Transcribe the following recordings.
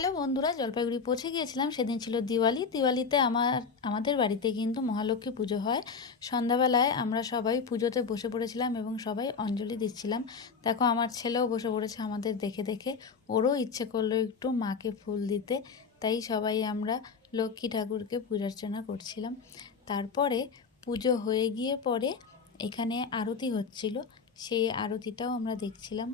Hello বন্ধুরা, জলপাইগুড়ি পৌঁছে গিয়েছিলাম। সেদিন ছিল দিওয়ালি। দিওয়ালিতে আমাদের বাড়িতে কিন্তু মহালক্ষ্মী পুজো হয়। সন্ধ্যাবেলায় আমরা সবাই পুজোতে বসে পড়েছিলাম এবং সবাই অঞ্জলি দিচ্ছিলাম। দেখো আমার ছেলেও বসে পড়েছে আমাদের দেখে দেখে। ওরও ইচ্ছে করলো একটু মাকে ফুল দিতে, তাই সবাই আমরা লক্ষ্মী ঠাকুরকে পূজার্চনা করছিলাম। তারপরে পুজো হয়ে গিয়ে পরে এখানে আরতি হচ্ছিল, সেই আরতিটাও আমরা দেখছিলাম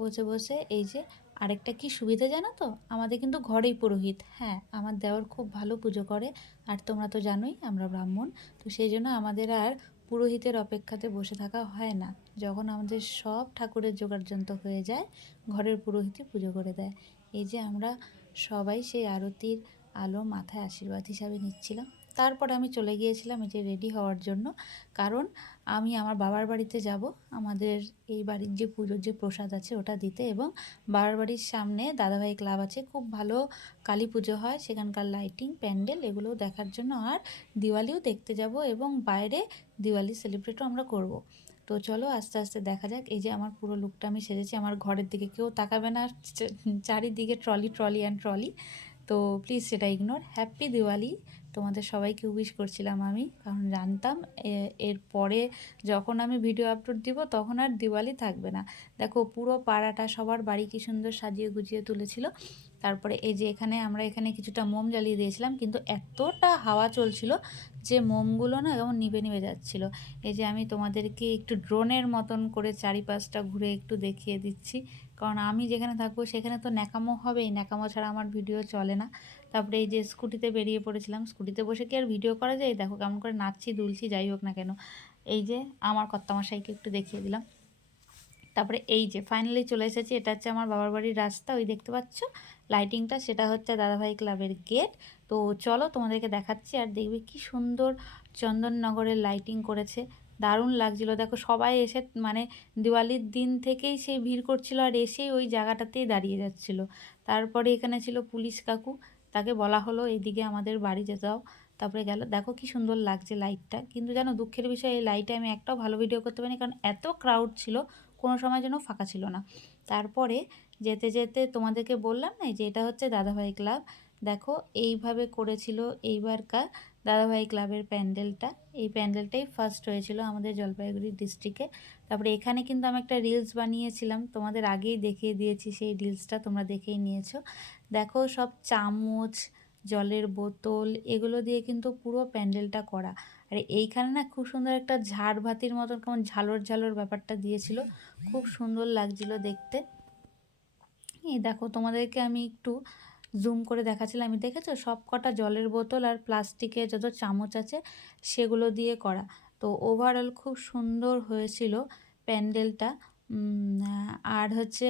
বসে বসে। এই যে আরেকটা কি সুবিধা জানো তো, আমাদের কিন্তু ঘরেই পুরোহিত। হ্যাঁ, আমার দেওর খুব ভালো পুজো করে, আর তোমরা তো জানোই আমরা ব্রাহ্মণ। তো সেই জন্য আমাদের আর পুরোহিতের অপেক্ষাতে বসে থাকা হয় না। যখন আমাদের সব ঠাকুরের জোগাড়যন্ত্র হয়ে যায়, ঘরের পুরোহিতই পুজো করে দেয়। এই যে আমরা সবাই সেই আরতির আলো মাথায় আশীর্বাদ হিসাবে নিচ্ছিলাম। তারপর আমি চলে গিয়েছিলাম এই যে রেডি হওয়ার জন্য, কারণ আমি আমার বাবার বাড়িতে যাব আমাদের এই বাড়ির যে পুজোর যে প্রসাদ আছে ওটা দিতে, এবং বাবার বাড়ির সামনে দাদাভাই ক্লাব আছে, খুব ভালো কালী পুজো হয় সেখানকার, লাইটিং প্যান্ডেল এগুলোও দেখার জন্য। আর দিওয়ালিও দেখতে যাব এবং বাইরে দিওয়ালি সেলিব্রেটও আমরা করব। তো চলো আস্তে আস্তে দেখা যাক। এই যে আমার পুরো লুকটা আমি সেজেছি, আমার ঘরের দিকে কেউ তাকাবে না, চারিদিকে ট্রলি ট্রলি অ্যান্ড ট্রলি। তো প্লিজ সেটা ইগনোর। হ্যাপি দিওয়ালি তোমাদের সবাইকে উইশ করছিলাম আমি, কারণ জানতাম এরপরে যখন আমি ভিডিও আপলোড দিব তখন আর দিওয়ালি থাকবে না। দেখো পুরো পাড়াটা সবার বাড়ি কি সুন্দর সাজিয়ে গুজিয়ে তুলেছিল। তারপরে এই যে আমরা এখানে কিছুটা মোম জ্বালিয়ে দিয়েছিলাম, কিন্তু এতটা হাওয়া চলছিল যে মোমগুলো না এমন নিভে নিভে যাচ্ছিল। এই যে আমি তোমাদেরকে একটু ড্রোনের মতন করে চারিপাশটা ঘুরে একটু দেখিয়ে দিচ্ছি, কারণ আমি যেখানে থাকবো সেখানে তো ন্যাকামো হবেই, ন্যাকামো ছাড়া আমার ভিডিও চলে না। তারপরে এই যে স্কুটিতে বেরিয়ে পড়েছিলাম, স্কুটিতে বসে কি আর ভিডিও করা যায়? দেখো কেমন করে নাচছি দুলছি, যাই হোক না কেন। এই যে আমার কর্তামশাইকে একটু দেখিয়ে দিলাম। তারপরে এই যে ফাইনালি চলে এসেছি, এটা হচ্ছে আমার বাবার বাড়ির রাস্তা, ওই দেখতে পাচ্ছ লাইটিংটা, সেটা হচ্ছে দাদাভাই ক্লাবের গেট। তো চলো তোমাদেরকে দেখাচ্ছি, আর দেখবে কি সুন্দর চন্দননগরের লাইটিং করেছে, দারুণ লাগছিল। দেখো সবাই এসে মানে দিওয়ালির দিন থেকেই সেই ভিড় করছিল, আর এসেই ওই জায়গাটাতেই দাঁড়িয়ে যাচ্ছিল। তারপরে এখানে ছিল পুলিশ কাকু, তাকে বলা হলো এদিকে আমাদের বাড়ি যেতে দাও, তারপরে গেল। দেখো কি সুন্দর লাগছে লাইটটা, কিন্তু জানো দুঃখের বিষয় এই লাইটে আমি একটাও ভালো ভিডিও করতে পারিনি, কারণ এত ক্রাউড ছিল, কোনো সময় যেন ফাঁকা ছিল না। তারপরে যেতে যেতে তোমাদেরকে বললাম না যে এটা হচ্ছে দাদাভাই ক্লাব। দেখো এইভাবে করেছিল এইবারকার দাদাভাই ক্লাবের প্যান্ডেলটা। এই প্যান্ডেলটাই ফার্স্ট হয়েছিল আমাদের জলপাইগুড়ি ডিস্ট্রিক্টে। তারপরে এখানে কিন্তু আমি একটা রিলস বানিয়েছিলাম, তোমাদের আগেই দেখিয়ে দিয়েছি, সেই রিলসটা তোমরা দেখেই নিয়েছো। দেখো সব চামচ, জলের বোতল এগুলো দিয়ে কিন্তু পুরো প্যান্ডেলটা করা। আর এইখানে না খুব সুন্দর একটা ঝাড়বাতির মতন কেমন ঝালর ঝালর ব্যাপারটা দিয়েছিল, খুব সুন্দর লাগছিল দেখতে। এই দেখো তোমাদেরকে আমি একটু জুম করে দেখাচ্ছিলাম, আমি দেখেছো সব কটা জলের বোতল আর প্লাস্টিকের যত চামচ আছে সেগুলো দিয়ে করা। তো ওভারঅল খুব সুন্দর হয়েছিল প্যান্ডেলটা। আর হচ্ছে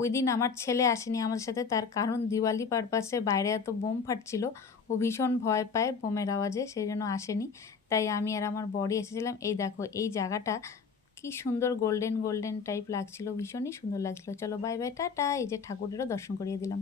ওই দিন আমার ছেলে আসেনি আমাদের সাথে, তার কারণ দিওয়ালি পারপাসে বাইরে এত বোম ফাটছিল, ও ভীষণ ভয় পায় বোমের আওয়াজে, সেই জন্য আসেনি। তাই আমি আর আমার বড়ি এসেছিলাম। এই দেখো এই জায়গাটা কি সুন্দর গোল্ডেন গোল্ডেন টাইপ লাগছিল, ভীষণই সুন্দর লাগছিল। চলো বাই বাই টাটা। এই যে ঠাকুরেরও দর্শন করিয়ে দিলাম।